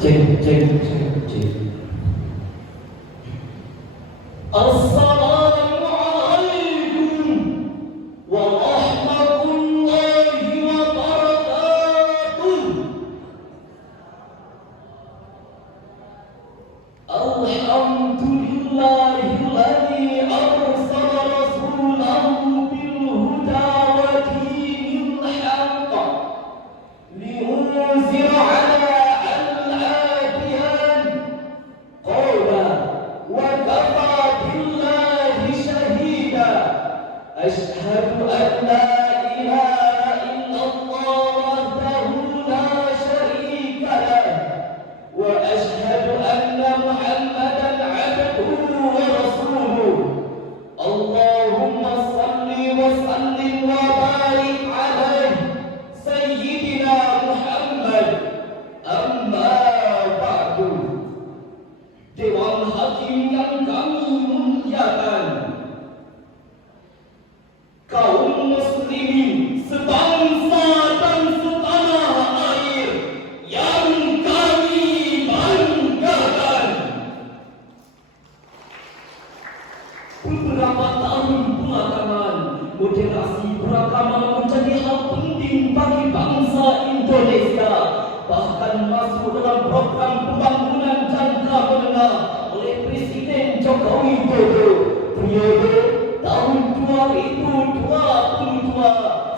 Cek. Assalamualaikum warahmatullahi wabarakatuh. Alhamdulillahilladzi arsala rasulahu bil huda wa dinil haqq liyunzira ala أشهد أن لا إله إلا الله وحده لا شريك له وأشهد أن محمدا عبده ورسوله اللهم صل وسلم وبارك عليه سيدنا محمد أما بعد. Dewan Hakim yang kami muliakan, kaum muslimin sebangsa dan setanah air yang kami banggakan. Beberapa tahun belakangan, moderasi beragama menjadi hal penting bagi bangsa Indonesia, bahkan masuk dalam program pembangunan jangka menengah oleh Presiden Joko Widodo periode tahun 2022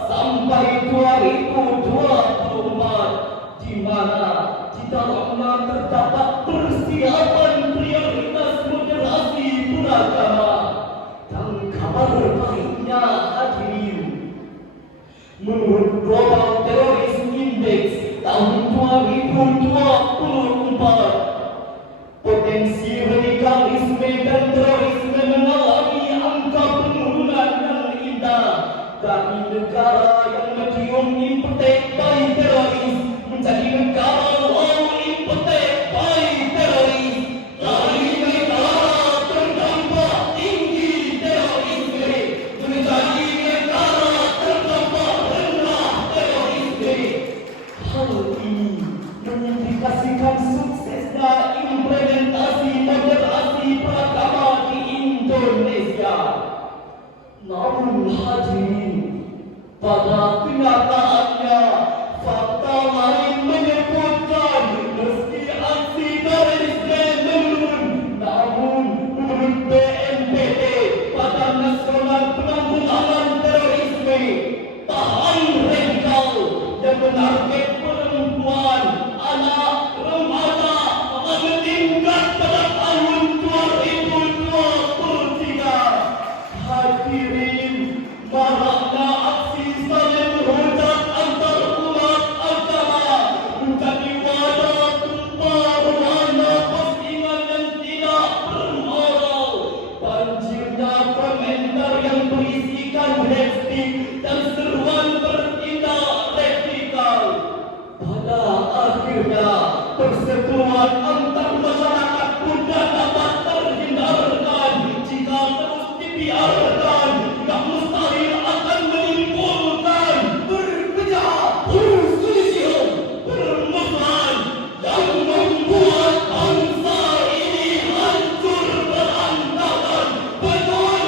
sampai 2024, di mana di dalamnya terdapat persiapan prioritas moderasi beragama. Dan kabar baiknya hadirin, menurut Global Terrorism Index tahun 2024, potensi radikalisme dan terorisme mengalami angka penurunan yang indah dari negara yang medium impact by teroris menjadi negara low impact by teroris, dari negara terdampak tinggi terorisme menjadi negara terdampak rendah terorisme. Hal ini mengindikasikan suksesnya implementasi moderasi beragama di Indonesia. Namun hadirin, pada kenyataannya fakta lain menyebutkan meski aksi terorisme menurun, namun menurut BNPB Badan Nasional Penanggulangan Terorisme, tahan radikal yang menarget perempuan, anak, remaja akan meningkat pada tahun 2023. Hadirin, maraknya aksi saling menghujat antar umat agama menjadi wadah tumpah ruahnya postingan yang tidak bermoral. Banjirnya komentar yang berisikan hashtag dan seruan bertindak radikal. Pada akhirnya, perseteruan antar masyarakat mudah dapat terhindarkan jika terus dibiarkan. Tidak mustahil akan menimbulkan berpecah perselisihan permusuhan yang membuat bangsa ini hancur berantakan. Betul.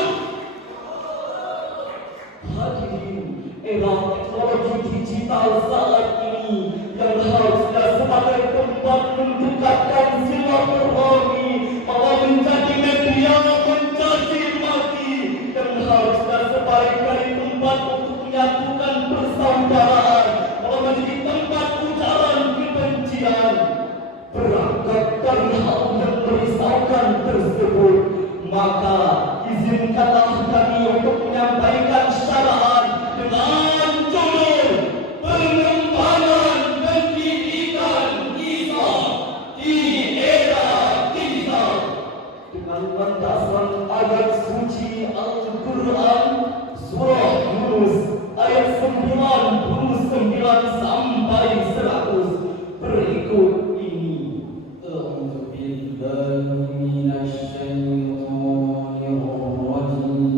Hadirin, era teknologi digital saat ini yang harusnya sebagai tempat mendekatkan silaturahmi malah menjadi media mencaci maki, dan harusnya sebaik-baik tempat untuk menyatukan persaudaraan malah menjadi tempat ujaran kebencian. Berangkat dari hal yang merisaukan tersebut, maka izinkanlah kami untuk menyampaikan syaraan dengan judul Pengembangan Pendidikan Islam di Era Digital, dengan landasan ayat suci Al-Quran Surah Yunus ayat 99 sampai 100 berikut ini. A'udzu billahi minasy syaithanir rajim.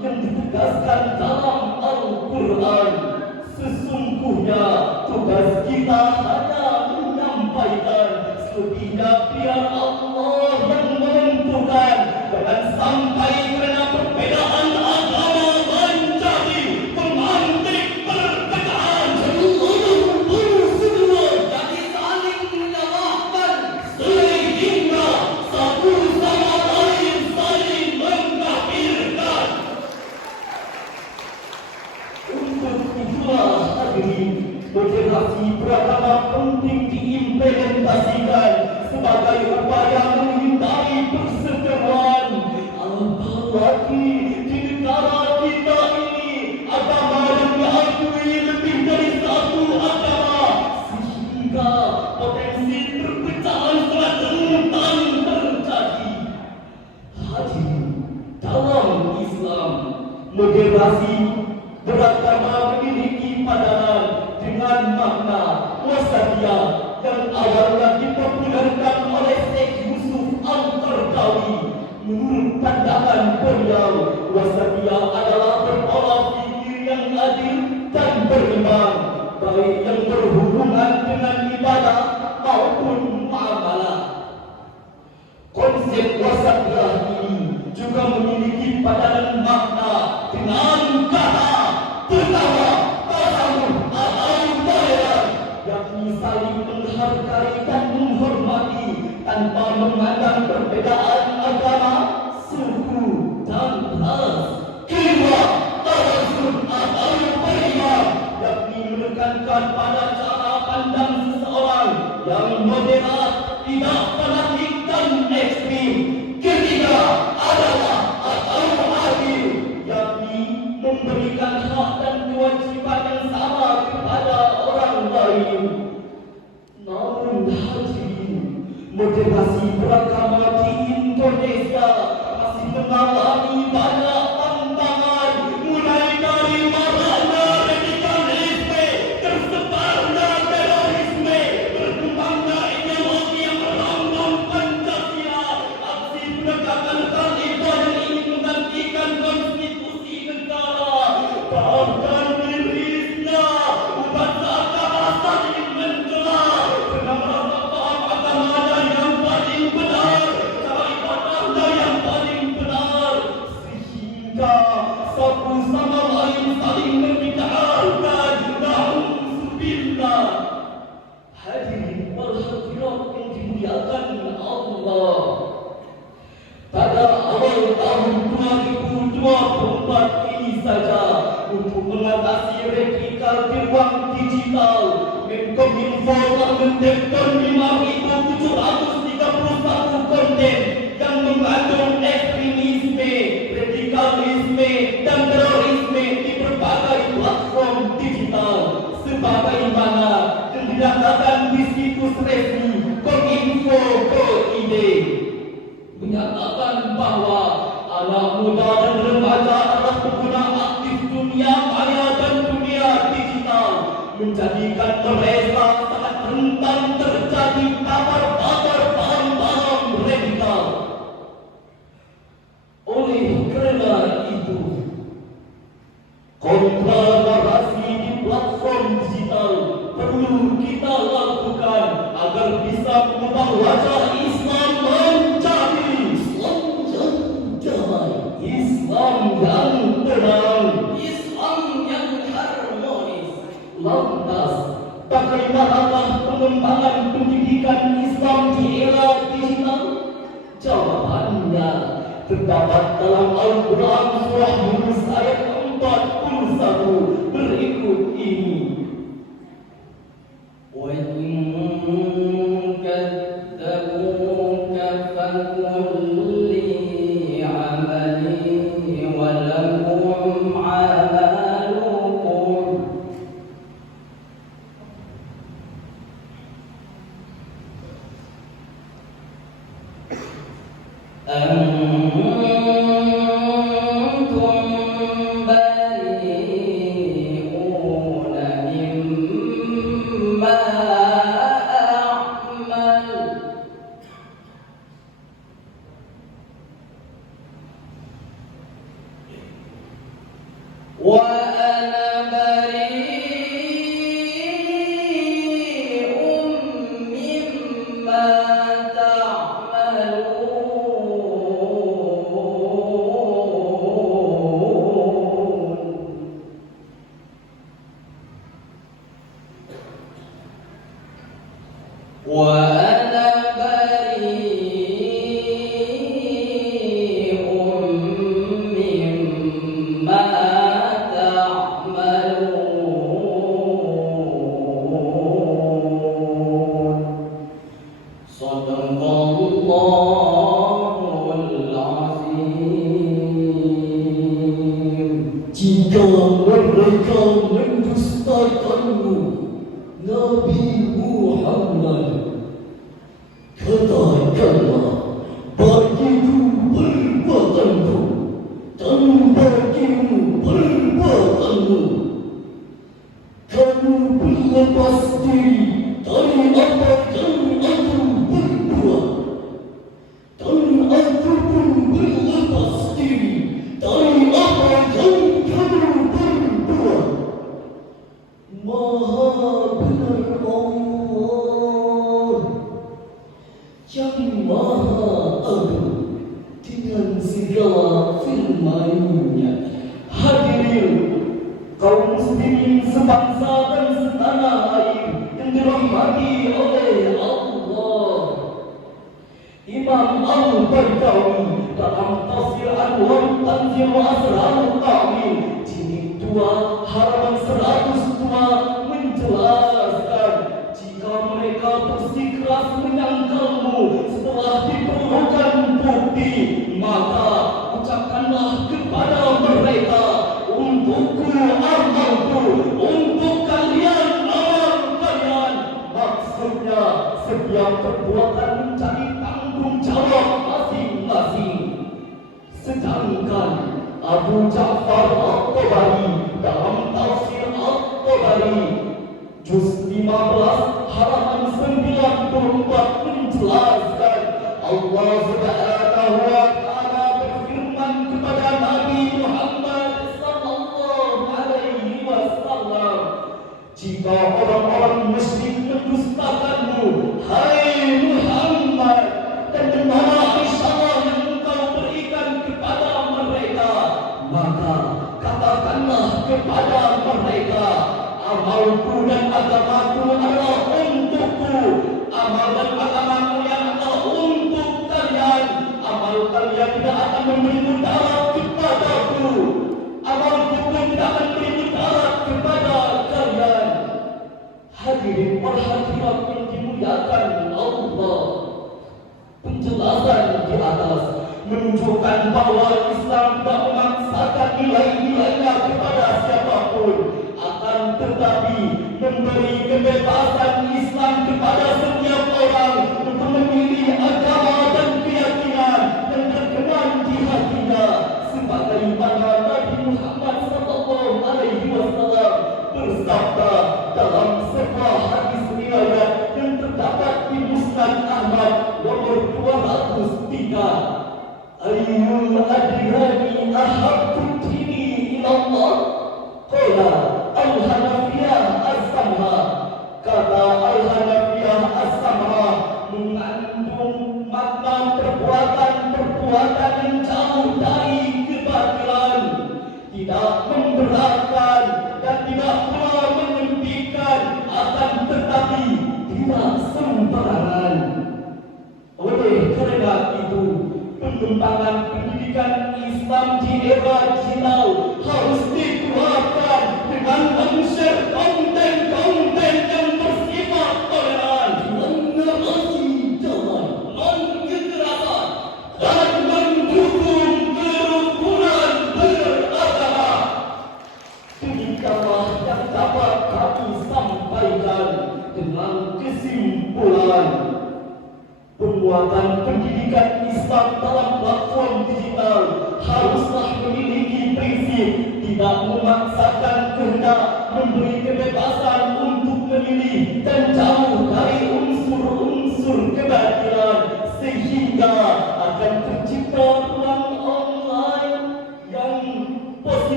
yang ditegaskan dalam Al-Quran. Sesungguhnya moderasi beragama memiliki padanan dengan makna wasatiyah yang awalnya dipopulerkan oleh Syekh Yusuf Al-Qaradawi. Menurut pandangan beliau, wasatiyah adalah berolah fikir yang adil dan berimbang, baik yang berhubungan dengan ibadah maupun muamalah. Konsep wasatiyah ini juga memiliki padanan makna dengan kata pertama tasawuf atau toleran, yakni saling menghargai dan menghormati tanpa memandang perbedaan agama, suku dan ras. Kedua, tawazun atau beriman, yakni menekankan pada cara pandang seseorang yang moderat, tidak fanatik dan ekstrim. Ketiga adalah atau adil, yakni memberikan hak dan kewajiban yang sama kepada orang lain. Namun hadirin, moderasi beragama di Indonesia masih mengalami banyak tantangan, mulai dari maraknya radikalisme, tersebarnya terorisme, berkembangnya ideologi yang melambung Pancasila, aksi penegakan Taliban yang ingin menggantikan konstitusi negara, bahkan mirisnya umat agama saling mencela dengan rasa paham agamanya yang paling benar, cara ibadahnya yang paling benar, sehingga satu sama lain saling membid'ahkan. Na'udzubillah. Hadirin wal hadirat yang dimuliakan Allah, pada awal tahun 2024 ini saja, untuk mengatasi replika di ruang digital, Menkominfo telah mendeteksi 5.731 konten yang mengandung ekstremisme, radikalisme, dan terorisme di berbagai platform digital, sebagaimana yang didaftarkan di situs resmi kominfo.id, menyatakan bahwa anak muda dan remaja adalah pengguna aktif dunia maya dan dunia digital, menjadikan mereka sangat rentan terjadi babar-babar paham-paham radikal. Oleh kerana itu, kontra narasi di platform digital perlu kita lakukan agar bisa mengubah wajah Islam menjadi Islam yang damai, Islam yang tenang, Islam yang harmonis. Lantas, bagaimanakah pengembangan pendidikan Islam di era digital? Jawabannya terdapat dalam Al-Quran surah Yunus ayat 41 berikut ini. sebangsa dan setanah air yang dirahmati oleh Allah. Imam Al-Baidawi dalam tafsir Anwar Tanzil wa Asrarul Ta'wil jilid 2 halaman 102 menjelaskan, jika mereka bersikeras menyangkalmu setelah diperlukan bukti, maka ucapkanlah kepada mereka, untukku amalku, untuk kalian amal kalian. Maksudnya setiap perbuatan mencari tanggung jawab masing-masing. Sedangkan Abu Ja'far At-Tabari dalam tafsir At-Tabari juz 15 halaman 94 menjelaskan, Allah Subhanahu wa taala berfirman kepada Nabi Muhammad sallallahu alaihi wasallam, jika orang-orang musyrik mendustakanmu, hai Muhammad, dan dengan isyarat yang engkau berikan kepada mereka, maka katakanlah kepada mereka, amalku dan agamaku adalah untukku, amal dan agamaku yang adalah untuk kalian. Amal kalian tidak akan memberi mudarat kepadaku, amalku pun tidak akan memberi mudarat kepada kalian. Hadirin perhatian yang dimuliakan Allah, penjelasan di atas menunjukkan bahwa Islam tidak memaksakan nilai-nilainya kepada siapapun, akan tetapi memberi kebebasan Islam kepada setiap orang untuk memilih agama dan keyakinan yang berkenan di hatinya, sebagaimana Nabi Muhammad sallallahu alaihi wasallam bersabda dalam sebuah hadis riwayat yang terdapat di Musnad Ahmad nomor 203, ayyul adiyani ahabbu dini ilallah, qala al-Hanafiyah as-Samha. Kata al-Hanafiyah as-Samha mengandung makna perbuatan yang jauh dari kebatilan, tidak memberatkan dan tidak pula menyempitkan, akan tetapi tidak sembarangan. Oleh karena itu, pengembangan pendidikan Islam di era Jinau harus dikeluarkan dengan unsur konten